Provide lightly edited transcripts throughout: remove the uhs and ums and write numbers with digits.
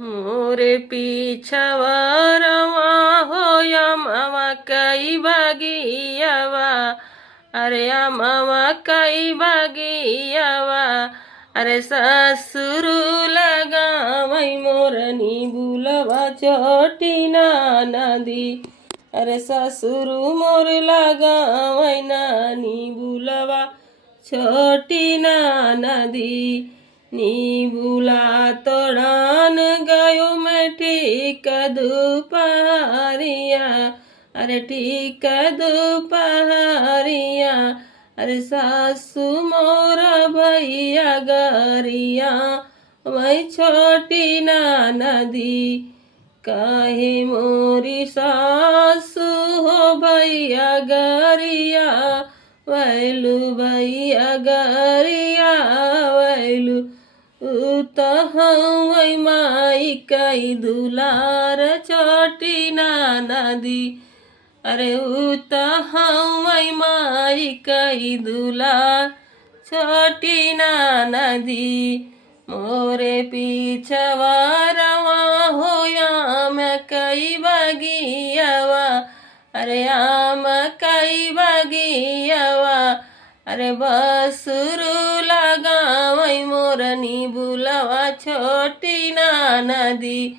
मोरे पीछवरवा होया मामा कई बगियावा। अरे मामा कई बगियावा। अरे ससुरु लगावई मोरनी बुलवा छोटी ना नदी। अरे ससुरु मोर लगावई नानी बुलवा छोटी ना नदी। नी बुला तोड़ान गयो मैं ठीक दोपहरिया। अरे ठीक दोपहरिया। अरे सासू मोर भैया गरिया मैं छोटी ना नदी। काहे मोरी सासू हो भैया गरिया वैलू भैया गरिया वैलू। उतहवै माई कई दुलार छोटी ना नदी। अरे उतहवै माई कई दुलार छोटी ना नदी। मोरे पीछवारवा होया मैं कई बगियावा। अरे आम कई बगियावा। अरे बसुरु लगावई मोरनी बुलवा छोटी ना नदी।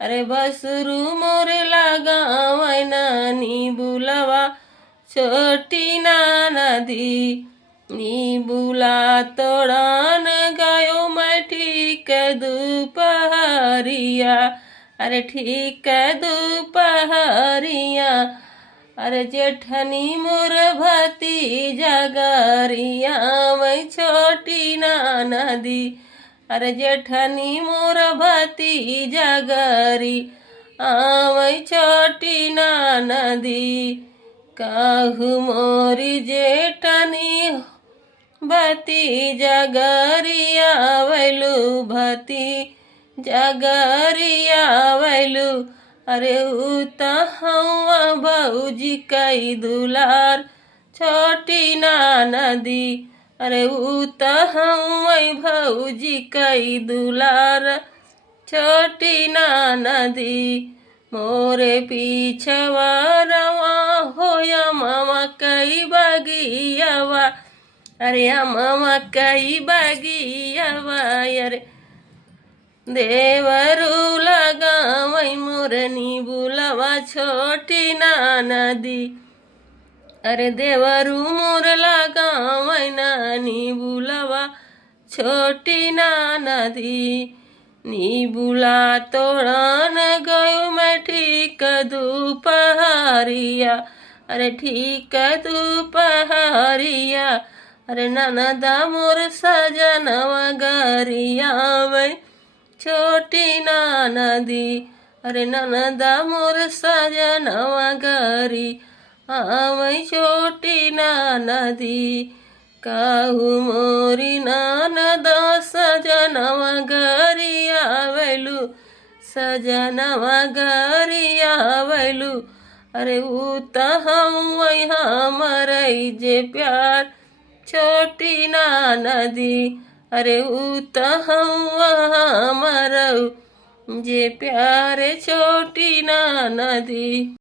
अरे बसुरु मोर लगावई नानी बुलवा छोटी ना नदी। नी बुला तोड़ान गयो मैं ठीक दोपहरिया। अरे ठीक दोपहरिया। अरे जेठनी मोर भतीजा गरिया मैं छोटी ना नदी। अरे जेठनी मोर भतीजा गरी मैं छोटी ना नदी। काहू मोरी जेठनी भतीजा गरिया वैलू भतीजा गरिया वैलू। अरे उतहवा भौजी कई दुलार छोटी ना नदी। अरे उतहवा भौजी कई दुलार छोटी ना नदी। मोरे पीछवारवा होया मामा कई बगियावा। अरे मामा कई बगियावा। अरे देवरू लगावई मोरनी बुलवा छोटी ना नदी। अरे देवरू मोर लगावई नानी बुलवा छोटी ना नदी। नी बुला तोड़ान गयो मैं ठीक दोपहरिया। अरे ठीक दोपहरिया। अरे ननदा मोर सजनवा गरिया मैं छोटी ना नदी। अरे ननदा मोर सजनवा गरी मैं छोटी ना नदी। काहू मोरी ननदा सजनवा गरिया वैलू सजनवा गरिया वैलू। अरे उतहवा हमरई जे प्यार छोटी ना नदी। अरे उतहवा हमरऊ जे प्यार छोटी ना नदी।